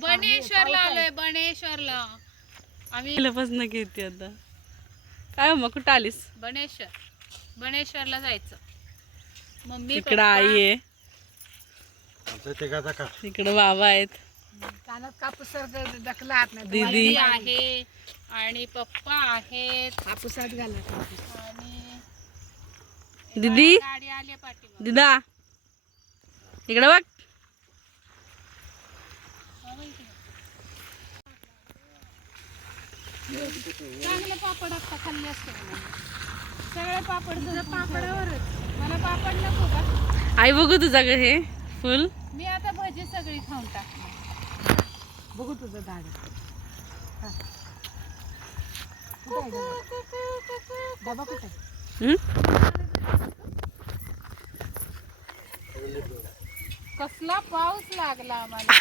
बनेश्वरला आलोय, बनेश्वरला आम्ही पहिल्यापासून घेते आता. काय मग कुठं आलीस? बनेश्वरला जायचं. मम्मी इकडं आई आहे, इकडं बाबा आहेत, कानात कापूस डकला दीदी दीदी आहे आणि पप्पा आहेत. कापूसात घालत आणि दीदी गाडी आली पाठी. दिदा इकडं बघ. चांगले पापड आता खाल्ले असते सगळे पापड. तुझं पापडावरच मला पापड नको का? आई बघू तुझं ग हे फुल. मी आता भजी सगळी खाऊन टाकली. बघू तुझं दाड डबा कुठे कसला पाऊस लागला आम्हाला.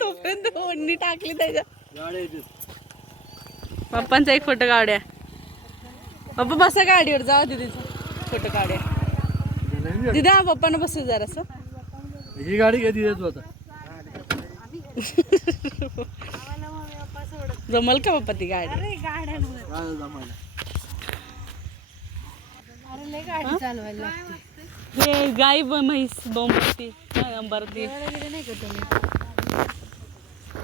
तोपर्यंत ओढणी टाकली त्याच्या. पप्पांचा एक फोटो काढूया. पप्पा बसा गाडीवर, जाऊ दीदीचा फोटो काढूया. दिदा पप्पानं बसू जरासं. ही गाडी कधी देतो आता? जमल का पप्पा ती गाडी? अरे गाडी चालवायला लागते. हे गाई म्हैस बोंबती अंबरती. नाही का तुम्ही?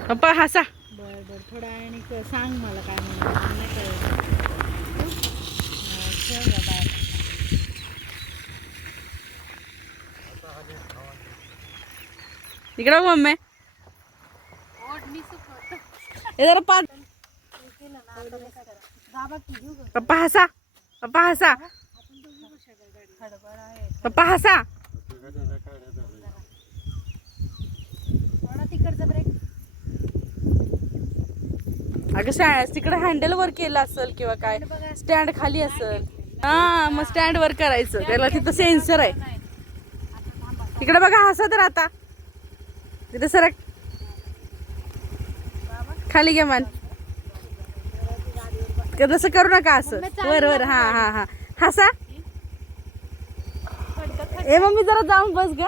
पप्पा हसा. बर बर थोडा आणि सांग मला काय म्हणणार नाही कळलं. इकडं बघ मम्मी. हे जरा पाच. पप्पा हसा, पप्पा हसा, पप्पा हसा. तिकडचा ब्रेक अगं तिकडे हँडल वर केलं असेल किंवा काय, स्टँड खाली असेल. हा मग स्टँड वर करायचं, त्याला तिथं सेन्सर आहे. तिकडे बघा, हसा तर आता. तिथं सरक खाली घ्या मान. तसं करू नका, असं वर वर. हा हा हा हसा. ए मम्मी जरा जाऊन बस ग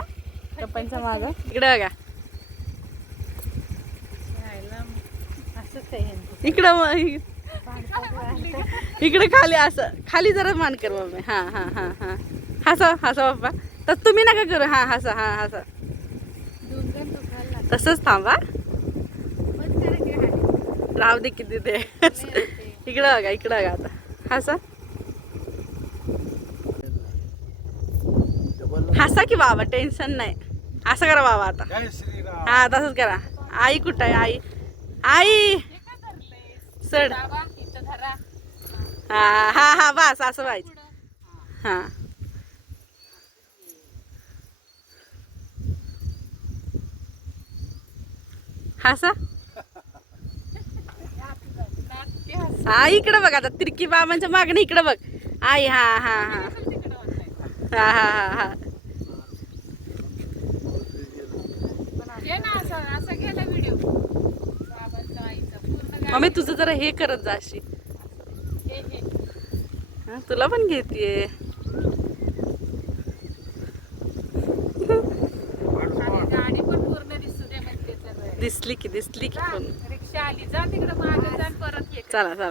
पप्पांच्या माग. इकडे बघा, इकडं इकडे खाली असं खाली जरा मान कर मम्मी. हा हा हा हा हसा हसा पप्पा. तर तुम्ही नका करू. हा हसा, हा हसा. तसंच थांबा, राहू दे किती ते. इकडं बघा, इकडं बघा आता. हसा हसा की बाबा, टेन्शन नाही. असं करा बाबा आता. हा तसंच करा. आई कुठं आहे? आई आई सड. हा हा हा बस असं व्हायचं. हा हसा. हा इकडं बघ आता, तिरकी बाबांच्या मागणी इकडं बघ. आई हा हा हा हा हा हा हा. मम्मी तुझं जरा हे करत जा अशी. तुला पण घेतीये. गाडी पण पूर्ण दिसू दे म्हणजे. दिसली की पण. रिक्षा आली, जा तिकडे मागे जा परत ये. चला चला.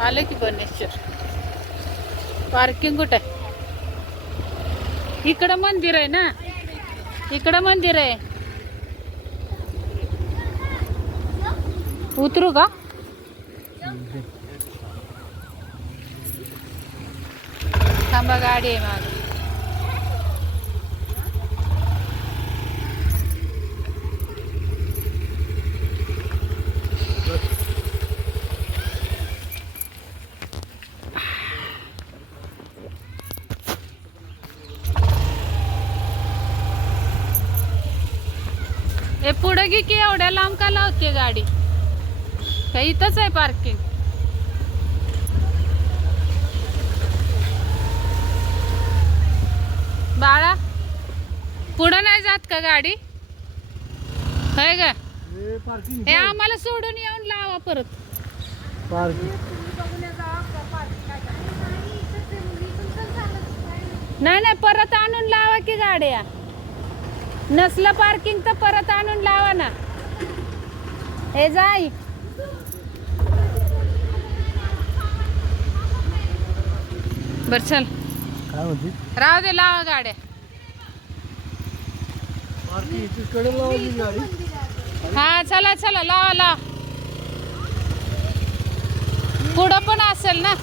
आले की बनेश्वर. पार्किंग कुठे आहे? इकडं मंदिर आहे ना, इकडं मंदिर आहे. उतरू का? थांबा, गाडी आहे मागे. हे पुढं घे की एवढ्या लांब का लावते गाडी का इथंच आहे पार्किंग. बाळा पुढं नाही जात का गाडी होय ग. हे आम्हाला सोडून येऊन लावा परत. नाही नाही परत आणून लावा की गाड्या. नसलं पार्किंग तर परत आणून लावा ना. हे जाई बर चल काय म्हणते राहू दे लावा गाड्या. पार्किंग इथेच कडे लावली गाडी. हा चला चला लावा लावा. पुढं पण असेल ना.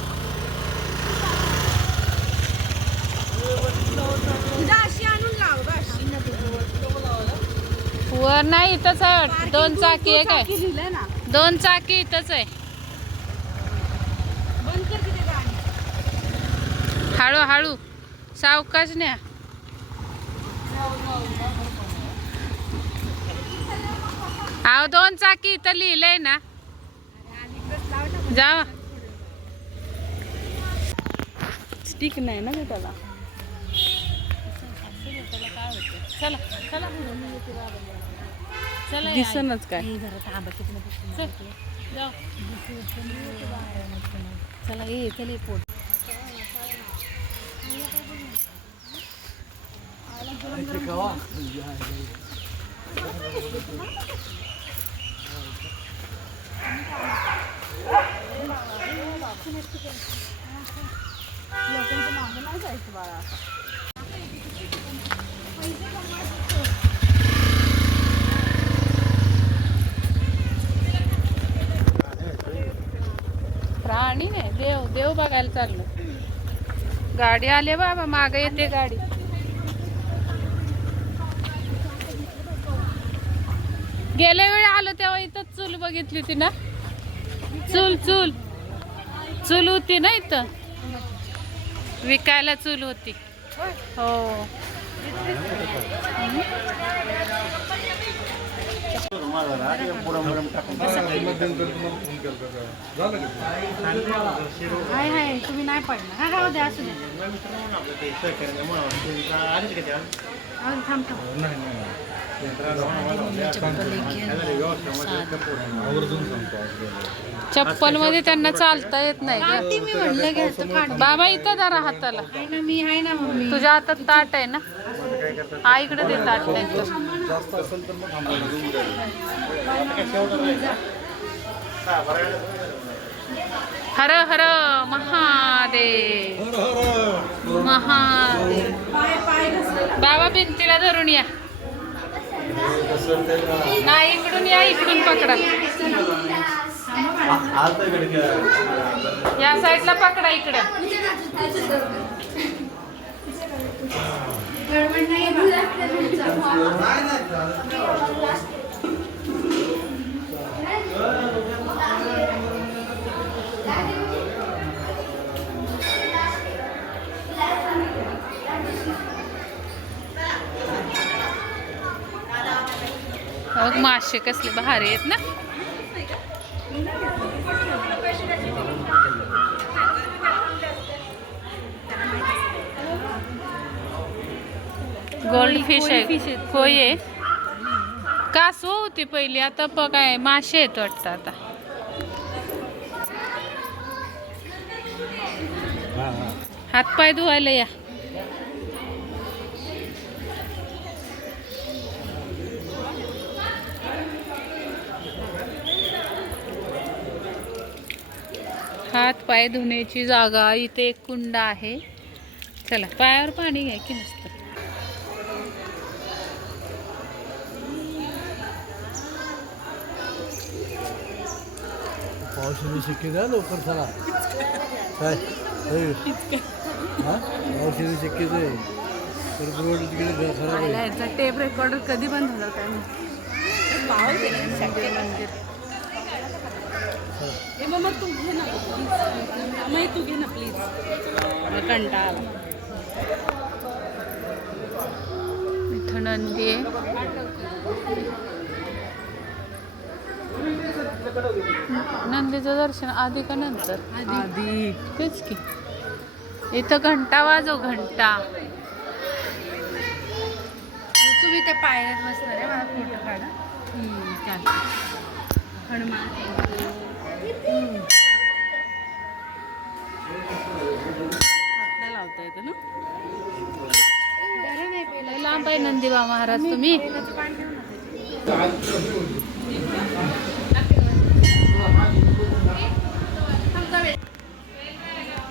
वर नाही इथंच आहे वाटतं. 2 चाकी आहे काय. 2 चाकी इथंच आहे. हळू हळू सावकाश न्या. अहो 2 चाकी इथं लिहिलंय ना. जावा. स्टिक नाही ना ग त्याला. चला चला चला दिसनच काय. चल जाऊ. चला ये चल पोट. प्राणी नाही देव देव बघायला चाललो. गाडी आले बाबा मागे येते गाडी. गेल्या वेळी आलो तेव्हा इथं चूल बघितली होती ना. चूल चूल चूल होती ना इथं विकायला. चूल होती हो. हाय हाय तुम्ही नाही पडणार. हा राहू द्या असू द्या. थांब चप्पल मध्ये त्यांना चालता येत नाही ग. मी म्हणलं घ्यायचं काढ. बाबा इथं जरा हाताला. आहे ना मी आहे ना मम्मी. तुझ्या हातात ताट आहे ना. आईकडे दे ताट नाही तर. हर हर महादेव महादेव. बाबा भिंतीला धरून या. नाही इकडून या. इकडून पकडा. या साईडला पकडा. इकडं मासे कसले भारी आहेत ना. गोल्ड फिश आहे. कोई आहे. कासव होती पहिली. आता काय मासे आहेत वाटतं आता. हातपाय धुवायला या. हात पाय धुण्याची जागा. इथे एक कुंड आहे. चला पायावर पाणी घ्या की नसतं. पाऊस येणे शक्यता आहे लवकर चला. काय पाऊस येणे शक्यता आहे. तर रोड तिकडे खराब आहे. टेप रेकॉर्डर कधी बंद होणार काय माहिती. मग तू घे ना. मग तू घे ना प्लीज. कंटाळा. इथं नंदी आहे. नंदीचं दर्शन आधी का नंतर? आधी तेच की. इथं घंटा वाजव, घंटा. तुम्ही त्या पायऱ्यात बसणार आहे, मला फोटो काढा. हनुमान हातला लावता येतं ना. लय लांब आहे नंदीबा महाराज तुम्ही.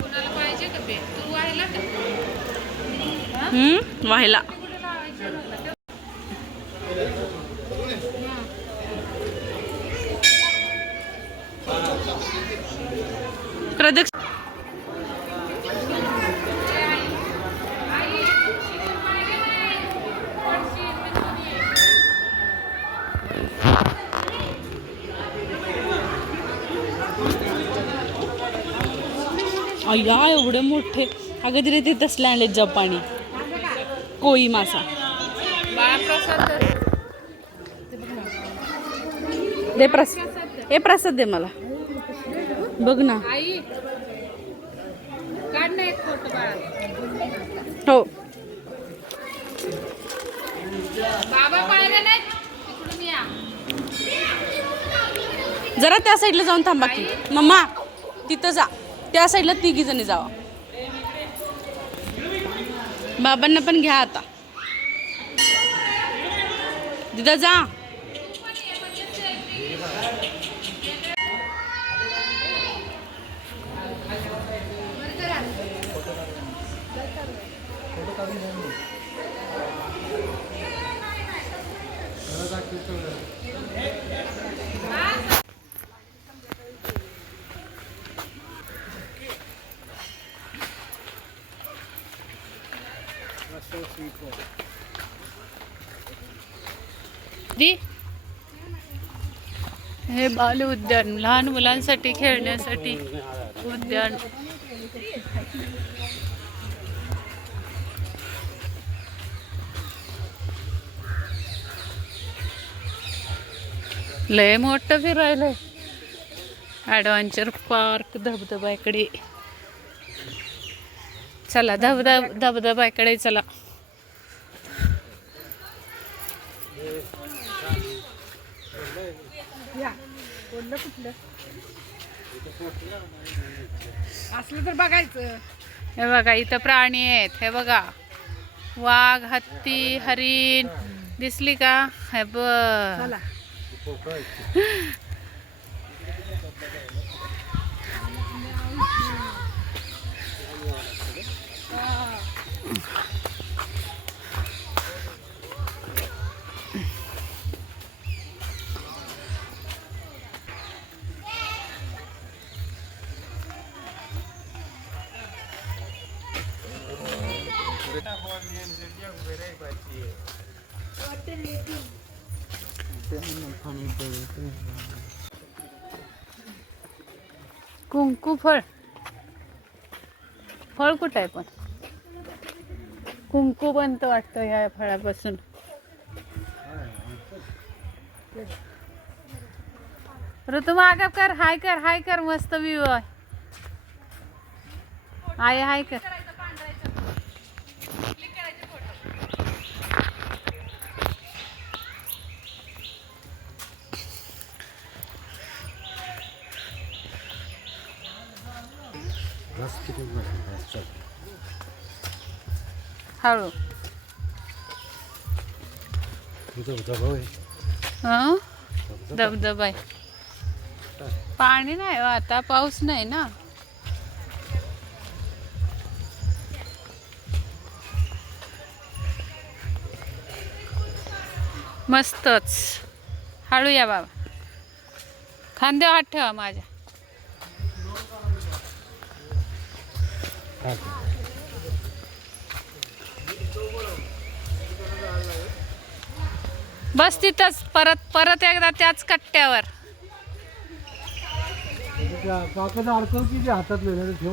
कुणाला पाहिजे का पे? तू व्हायला का? व्हायला प्रदक्ष अय्या एवढे मोठे. अगं तिथे ते तसले आणले जपानी कोई मासा. बाळप्रसाद दे हे प्रसाद दे मला. बघ ना. आई काढ ना एक फोटो बाळा. हो बाबा पाहिजे नाही इकडून या. जरा त्या साईडला जाऊन थांबा की मम्मा. तिथं जा, त्या साईडला 3 जणी जावा. बाबांना पण घ्या आता. तिथं जा. दी हे बाल उद्यान, लहान मुलांसाठी खेळण्यासाठी उद्यान. लय मोठं फिरायलंय. ॲडव्हेंचर पार्क धबधबाकडे चला. धबधबाकडे चला. असलं तर बघायचं. हे बघा इथं प्राणी आहेत. हे बघा वाघ, हत्ती, हरिण दिसली का? हे बघ. कुंकू फळ. फळ कुठं आहे पण? कुंकू बनतं वाटतं ह्या फळापासून. ऋतू मागं कर. हाय कर, हाय कर. मस्त व्ह्यू आहे. हाय कर. हळू. हं? धबधबा आहे. पाणी नाही हो आता, पाऊस नाही ना. मस्तच. हळू या बाबा. खांद्यावर हात ठेवा माझ्या. बस तिथंच. परत एकदा त्याच कट्ट्यावर.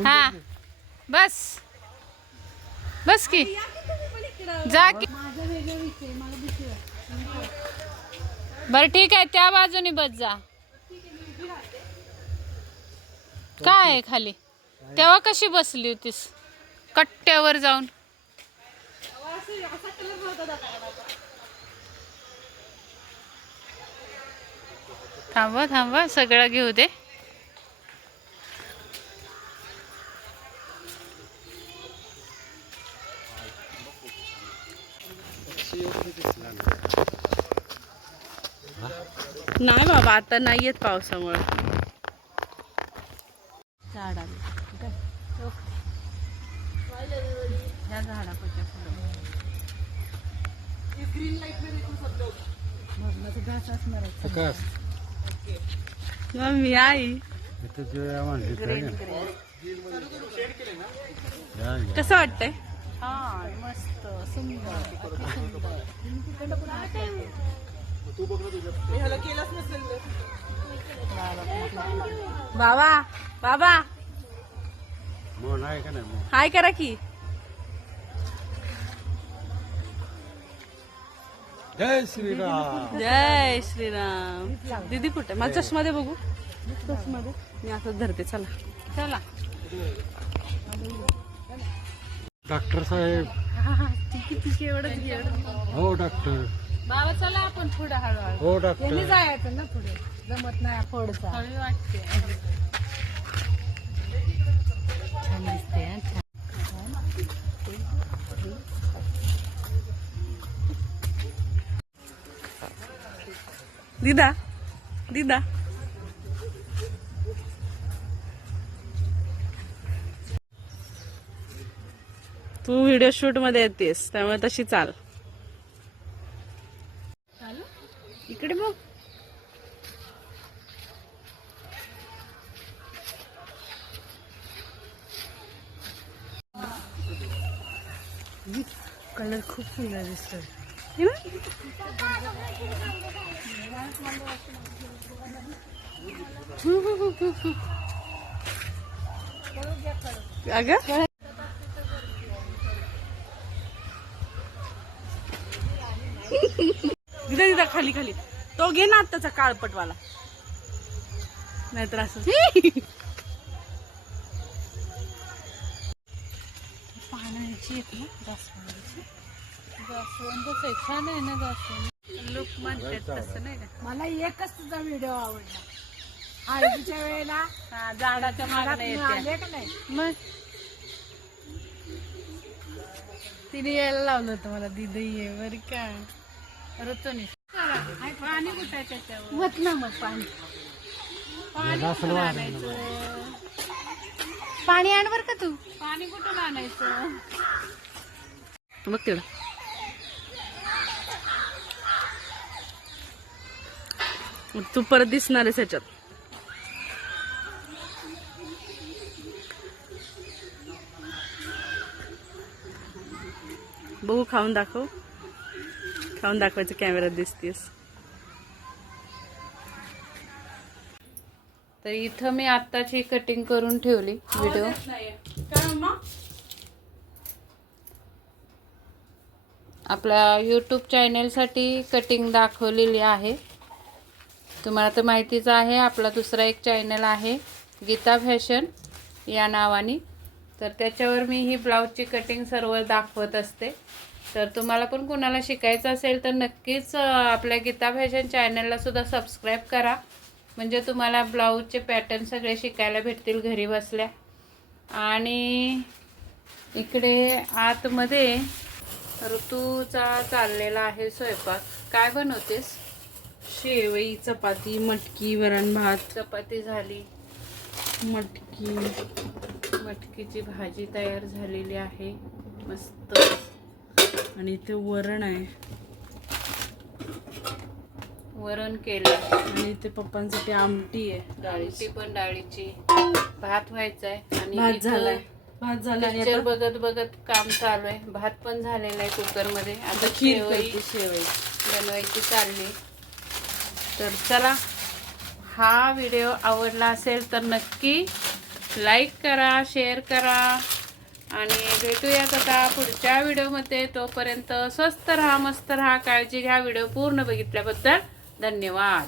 हा बस. बस की जा की. बरं ठीक आहे, त्या बाजूने बस जा. काय आहे खाली? तेव्हा कशी बसली होतीस कट्ट्यावर जाऊन? थांबा थांबा, सगळं घेऊ दे. नाही बाबा, आता नाही येत पावसामुळे. झाड आली ह्या झाडापाच्या पुढं घास असणार आहे. प्रकाश मम्मी आई इथं ते आम्हाला कसं वाटतंय? हा मस्त सुंदर अति सुंदर. बाबा बाबा मोन आहे का नाही मोन? हाय करा की. जय श्रीराम. जय श्रीराम. दीदी कुठे? माझा चष्मा दे बघू. चष्मा दे, मी असं धरते. चला चला डॉक्टर साहेब. किती एवढंच घे, एवढंच. हो डॉक्टर. बाबा चला आपण पुढे हळूहळू. हो डॉक्टर. यांनी जायचं ना पुढे, जमत नाही पुढचा. हवी वाटते. छान दिसते हा, छान. दीदा दीदा तू व्हिडिओ शूट मध्ये येतेस त्यामुळे तशी चाल. इकडे बघ. कलर खूप सुंदर दिसतोय. हे ना? अगं दिदा दिदा खाली खाली तो घे ना आत्ताचा काळपटवाला, नाहीतर असं. पाण्याची एक ना जास्वंदीची. जास्वंदच आहे, छान आहे ना जास्वंद. लुक म्हणतात तसं नाही का? मला एकच तुझा व्हिडिओ आवडला. हळदीच्या वेळेला हा, झाडाच्या मागणं येते. आले का नाही? मग तिने यायला लावलं होतं मला, दीदी ये बर का. ऋतूनी पाणी कुठं आहे त्याच्यावर? मत ना मग पाणी. कुठून आणायचं? पाणी आण बर का तू. पाणी कुठून आणायचं? बघ तेवढं. तू परत दिसणार आहेस ह्याच्यात. बघू, खाऊन दाखव. खाऊन दाखवायचं कॅमेऱ्यात दिसतेस. तर इथं मी आत्ताची कटिंग करून ठेवली व्हिडिओ. आपल्या यूट्यूब चॅनेलसाठी कटिंग दाखवलेली आहे. तुम्हाला तर माहितीच आहे, आपला दुसरा एक चॅनल आहे गीता फॅशन या नावाने. तर त्याच्यावर मी ही ब्लाऊजची कटिंग सर्व दाखवत असते. तर तुम्हाला पण कोणाला शिकायचं असेल तर नक्कीच आपल्या गीता फॅशन चॅनलला सुद्धा सबस्क्राईब करा. म्हणजे तुम्हाला ब्लाऊजचे पॅटर्न सगळे शिकायला भेटतील घरी बसल्या. आणि इकडे आतमध्ये ऋतूचा चाललेला आहे स्वयंपाक. काय बनवतेस? शेवई, चपाती, मटकी, वरण भात. चपाती झाली, मटकीची भाजी तयार झालेली आहे मस्त. आणि इथे वरण आहे, वरण केलं. आणि इथे पप्पांसाठी आमटी आहे, आमटी पण डाळीची. भात व्हायचा आहे आणि भात इथं झालाय. भात झाला आणि पिक्चर आता बघत बघत काम चालू आहे. भात पण झालेला आहे कुकर मध्ये. आता खीर शेवई करते, शेवई. बनवायची चालली. तर चला, हा व्हिडिओ आवडला असेल तर नक्की लाईक करा, शेअर करा. आणि भेटूयात आता पुढच्या व्हिडिओमध्ये. तोपर्यंत स्वस्त राहा, मस्त राहा, काळजी घ्या. व्हिडिओ पूर्ण बघितल्याबद्दल धन्यवाद.